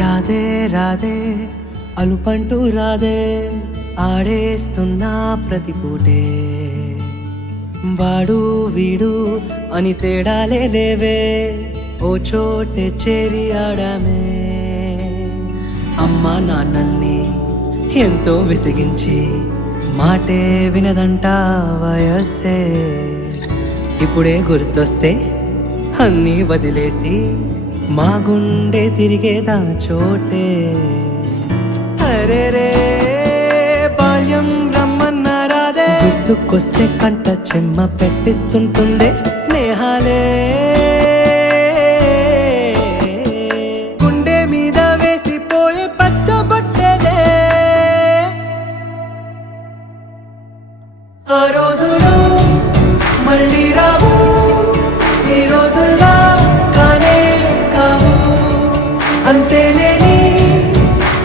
రాధే రాధే అలుపంటూ రాధే ఆడేస్తున్నా ప్రతి పూటే వాడు వీడు అని తేడాలే లేవే ఓ చోటే చేరి ఆడామే అమ్మా నాన్నల్ని ఎంతో విసిగించి మాటే వినదంట వయస్సే ఇప్పుడే గుర్తొస్తే అన్నీ వదిలేసి మా గుండె తిరిగేదా చోటే అరే రే బాల్యం రమ్మన్నారాదే గుర్తుకొస్తే కంట చెమ్మ పెట్టిస్తుంటుందే స్నేహాలే గుండె మీద వేసిపోయే పచ్చబొట్టెలే ఆ రోజులు మళ్ళీ రావు ఈ రోజుల్లా అంతేలేని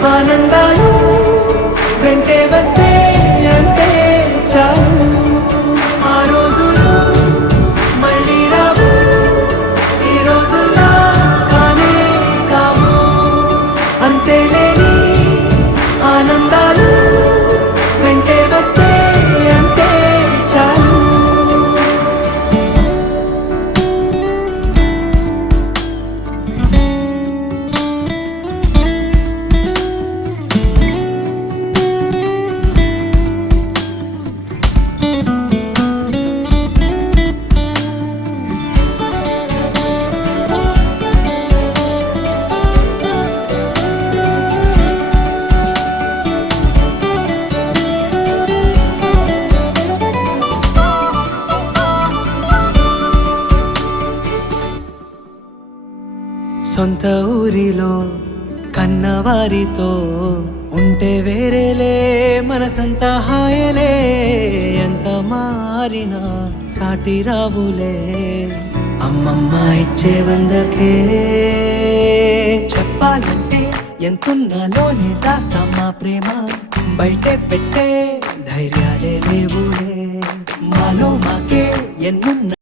ఆనందాలు వెంటే వస్తే అంతే చాలు ఆ రోజులు మళ్ళీ రావు ఈ రోజుల్లా కానే కావు అంతేలేని ఆనందాలు వెంటే వస్తే అంతే చాలు సొంత ఊరిలో కన్నవారితో ఉంటే వేరేలే మనసంతా హాయలే ఎంత మారినా సాటి రావులే అమ్మమ్మ ఇచ్చే వందకే చెప్పాలంటే ఎంతున్నలోనే దాస్తాం మా ప్రేమ బయటే పెట్టే ధైర్యాలే లేవులే మాలో మాకే ఎన్నున్న